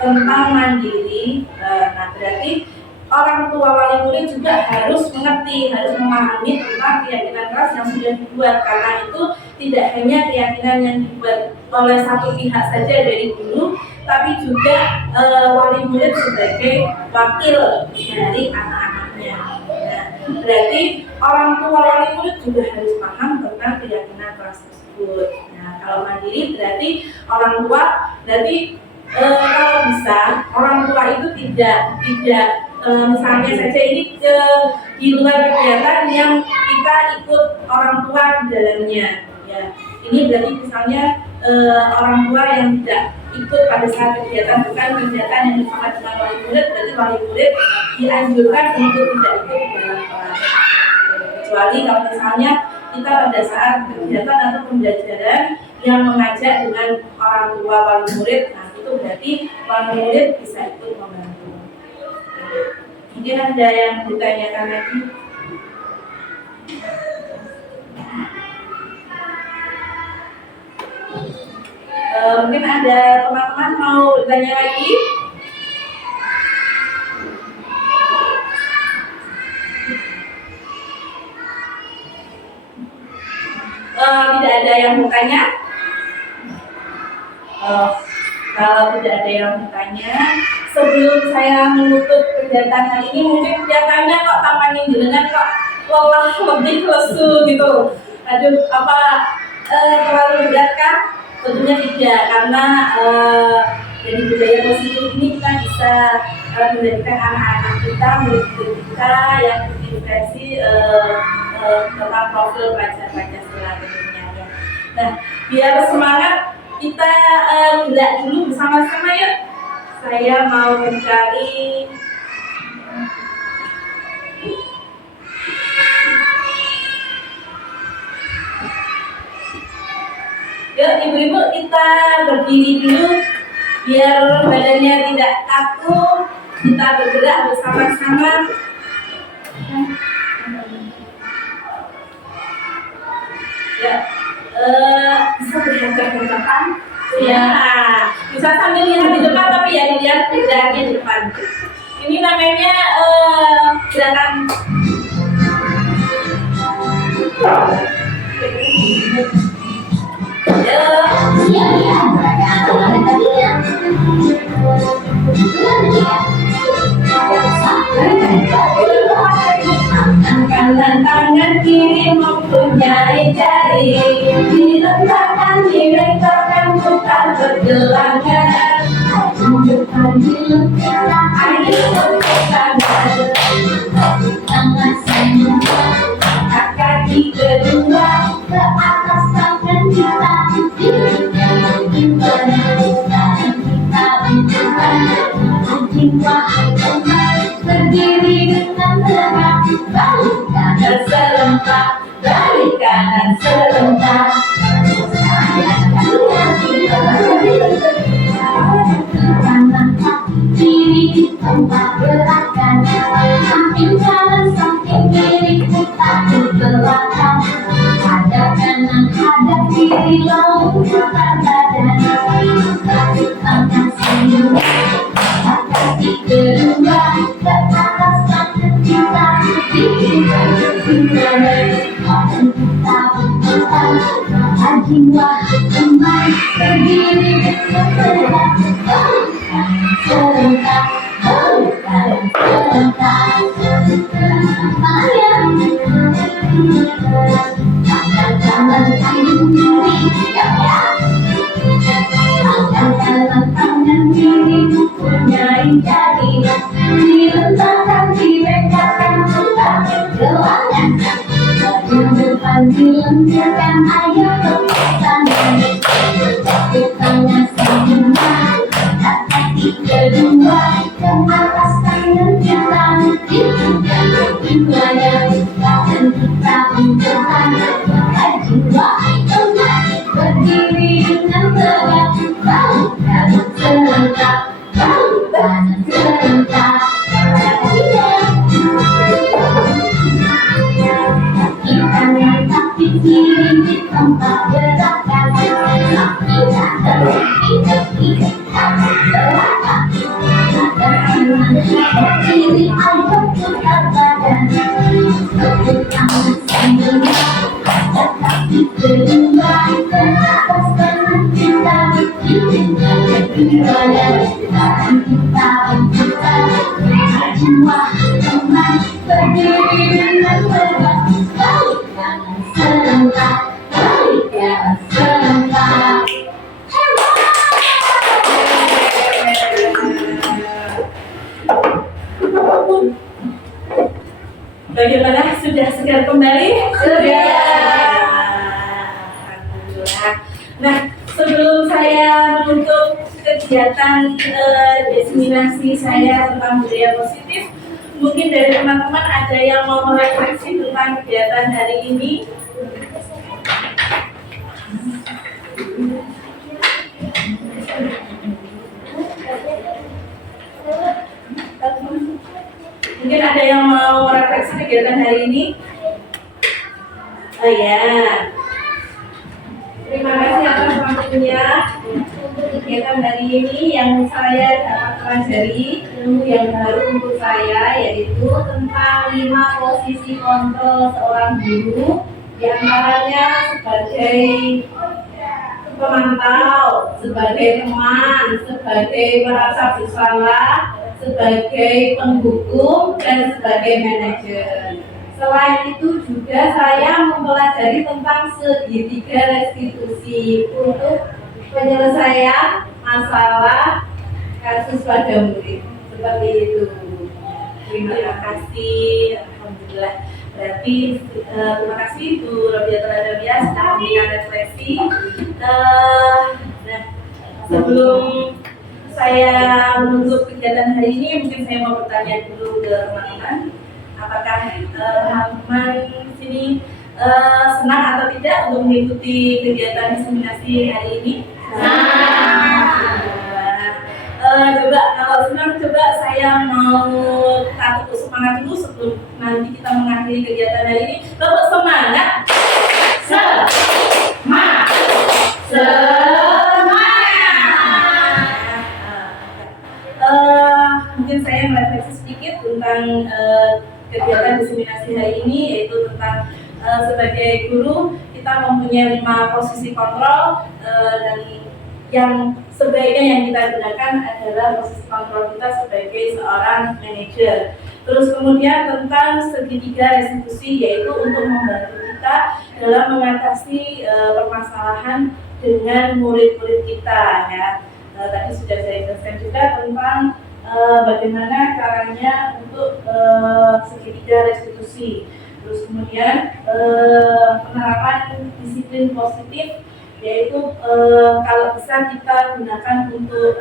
tentang mandiri, nah berarti orang tua wali murid juga harus mengerti, harus memahami tentang keyakinan kelas yang sudah dibuat, karena itu tidak hanya keyakinan yang dibuat oleh satu pihak saja dari guru, tapi juga wali murid sebagai wakil dari anak-anaknya. Nah, Berarti orang tua wali murid juga harus paham tentang keyakinan kelas tersebut. Nah, kalau mandiri berarti orang tua berarti kalau bisa orang tua itu tidak misalnya saja ini di luar kegiatan yang kita ikut orang tua di dalamnya. Ya, ini berarti misalnya orang tua yang tidak ikut pada saat kegiatan bukan kegiatan yang bersama dengan wali murid, berarti wali murid dianjurkan untuk tidak ikut di dalam kelas. Kecuali kalau misalnya kita pada saat kegiatan atau pembelajaran yang mengajak dengan orang tua wali murid, nah itu berarti wali murid bisa ikut membantu. Mungkin ada yang ditanyakan lagi. Mungkin ada teman-teman mau bertanya lagi? Tidak ada yang bertanya? Kalau tidak ada yang bertanya, sebelum saya menutup kegiatan hari ini, mungkin kelihatannya kok tampaknya jenengan kok lelah lebih lesu gitu. Aduh, apa terlalu berat kah? Tentunya tidak, karena dari budaya positif ini kita bisa menjadikan anak-anak kita, murid-murid kita yang terintegrasi tentang profil pelajar Pancasila tentunya. Ya. Nah, biar semangat kita gerak dulu bersama-sama yuk. Saya mau mencari yuk ibu-ibu, kita berdiri dulu biar badannya tidak kaku. Kita bergerak bersama-sama. Ya, bisa bergerak ke depan. Ya, bisa sambil lihat di depan, tapi ya dilihat geraknya di depan. Ini namanya gerakan. Kanan tangan kiri mempunyai jari, diletakkan direktorkan bukan bergelangan. Tunjukkan diletakkan air untuk tangan, tangan semua, kaki kedua ke atas tangan kita. Jiwa berdiri dengan tegak, balik kanan serentak, balik kanan serentak. Kanan kiri tempat gerakan, samping kanan samping kiri putar ke belakang. Hadap kanan hadap kiri lalu putar badan. Tangan semua, kaki kedua ke atas tangan kita. Badan kita berputar, jiwa teman berdiri bergerak. Serentak, serentak, tangan kiri, tangan kiri mempunyai jari, diletakkan direkatkan putar bergelangan. Depan dilenturkan ayo tepuk tangan, tepuk tangan semua, kaki kedua ke atas tangan kita. Jiwanya badan kita bergerak, jiwa teman berdiri dengan tegak, balik kanan serentak, balik kanan serentak. Kaki kiri di tempat gerakan, kaki kanan kiri kanan belakang. Kanan kiri ayo putar badan, tepuk tangan semua, kaki kedua ke atas tangan kita. Jiwanya badan kita berputar, jiwa teman berdiri. saya menutup kegiatan diseminasi saya tentang budaya positif, mungkin dari teman-teman ada yang mau merefleksi tentang kegiatan hari ini. Mungkin ada yang mau merefleksi kegiatan hari ini? Oh ya. Terima kasih atas waktunya untuk kegiatan hari ini yang saya dapat pelajari ilmu yang baru untuk saya, yaitu tentang 5 posisi kontrol seorang guru, di antaranya sebagai pemantau, sebagai teman, sebagai merasa bersalah, sebagai penghukum, dan sebagai manajer. Selain itu juga saya mempelajari tentang segitiga restitusi untuk penyelesaian masalah kasus pada murid. Seperti itu. Terima kasih. Alhamdulillah. Berarti terima kasih Bu Robiatul Adawiyah sudah memberikan refleksi. Nah, sebelum saya menutup kegiatan hari ini, mungkin saya mau bertanya dulu ke teman-teman. Apakah teman-teman sini senang atau tidak untuk mengikuti kegiatan diseminasi hari ini? Coba kalau senang, coba saya mau untuk semangat dulu sebelum nanti kita mengakhiri kegiatan hari ini. Bapak semangat? Semangat! Mungkin saya merefleksi sedikit tentang kegiatan diseminasi hari ini, yaitu tentang sebagai guru kita mempunyai 5 posisi kontrol, dan yang sebaiknya yang kita gunakan adalah posisi kontrol kita sebagai seorang manajer. Terus kemudian tentang segitiga restitusi, yaitu untuk membantu kita dalam mengatasi permasalahan dengan murid-murid kita, ya. Tadi sudah saya jelaskan juga tentang bagaimana caranya untuk segitiga restitusi. Terus kemudian penerapan disiplin positif, yaitu kalau bisa kita gunakan untuk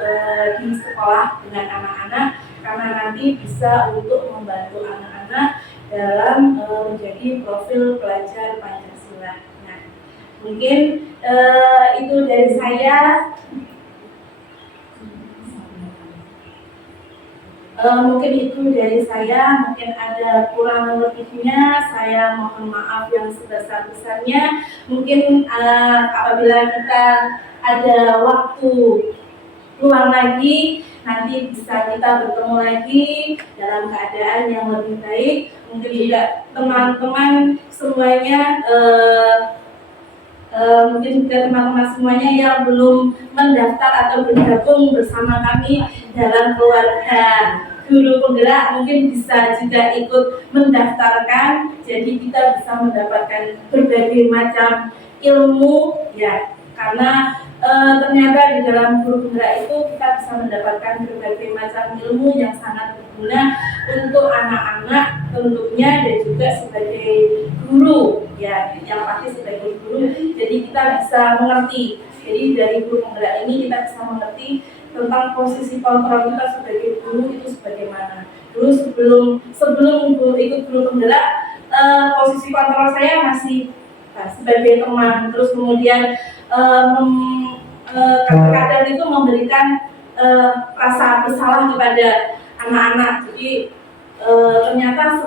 di sekolah dengan anak-anak, karena nanti bisa untuk membantu anak-anak dalam menjadi profil pelajar Pancasila. Nah, mungkin itu dari saya. Mungkin itu dari saya, mungkin ada kurang lebihnya, saya mohon maaf yang sebesar-besarnya. Mungkin apabila kita ada waktu luang lagi, nanti bisa kita bertemu lagi dalam keadaan yang lebih baik. Mungkin juga teman-teman semuanya, mungkin juga teman-teman semuanya yang belum mendaftar atau bergabung bersama kami dalam keluarga guru penggerak, mungkin bisa juga ikut mendaftarkan. Jadi kita bisa mendapatkan berbagai macam ilmu, ya, karena ternyata di dalam guru penggerak itu kita bisa mendapatkan berbagai macam ilmu yang sangat berguna untuk anak-anak tentunya, dan juga sebagai guru, ya, yang pasti sebagai guru. Jadi kita bisa mengerti. Jadi dari guru penggerak ini kita bisa mengerti tentang posisi kontrol kita sebagai guru itu sebagaimana. Dulu sebelum ikut guru penggerak, posisi kontrol saya masih sebagai teman. Terus kemudian kadang itu memberikan rasa bersalah kepada anak-anak. Jadi ternyata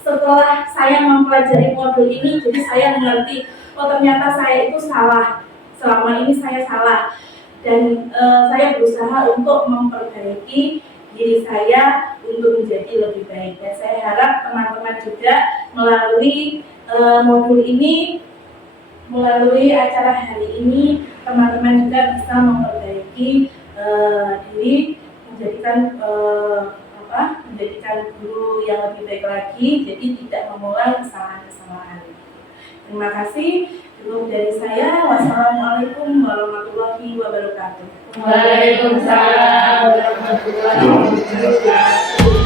setelah saya mempelajari modul ini, jadi saya mengerti, oh ternyata saya itu salah. Selama ini saya salah. Dan saya berusaha untuk memperbaiki diri saya untuk menjadi lebih baik. Dan saya harap teman-teman juga melalui modul ini, melalui acara hari ini, teman-teman juga bisa memperbaiki diri, menjadikan guru yang lebih baik lagi, jadi tidak mengulang kesalahan-kesalahan. Terima kasih. Cukup dari saya. Wassalamualaikum warahmatullahi wabarakatuh. Waalaikumsalam warahmatullahi wabarakatuh.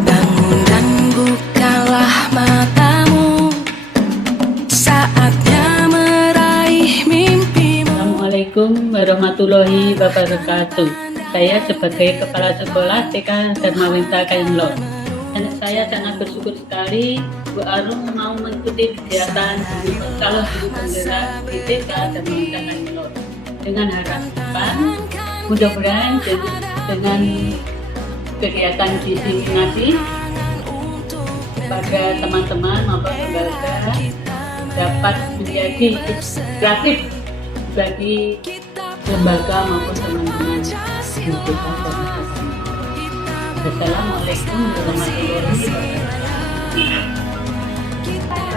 Bangun dan buka warahmatullahi wabarakatuh. Saya sebagai Kepala Sekolah TK Dharma Winta Kainlor. Dan saya sangat bersyukur sekali Bu Arum mau mengikuti kegiatan kalau guru penggerak di TK Dharma Winta Kainlor. Dengan harapan mudah-mudahan dengan kegiatan diseminasi pada teman-teman maupun lembaga dapat menjadi inspiratif bagi lembaga maupun teman-teman di TK Dharma Winta Kainlor. Assalamualaikum warahmatullahi wabarakatuh.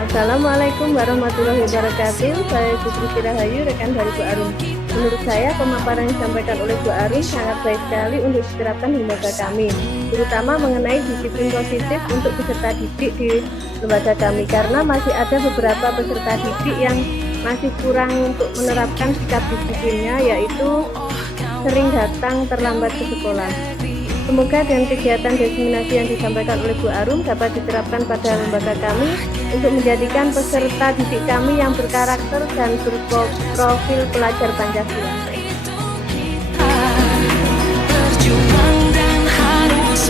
Assalamualaikum warahmatullahi wabarakatuh. Saya Putri Sirahayu, rekan dari Bu Arum. Menurut saya, pemaparan yang disampaikan oleh Bu Arum sangat baik sekali untuk diterapkan di lembaga kami, terutama mengenai disiplin positif untuk peserta didik di lembaga kami, karena masih ada beberapa peserta didik yang masih kurang untuk menerapkan sikap disiplinnya, yaitu sering datang terlambat ke sekolah. Semoga dengan kegiatan diseminasi yang disampaikan oleh Bu Arum dapat diterapkan pada lembaga kami untuk menjadikan peserta didik kami yang berkarakter dan berprofil pelajar Pancasila. Berjuang dan harus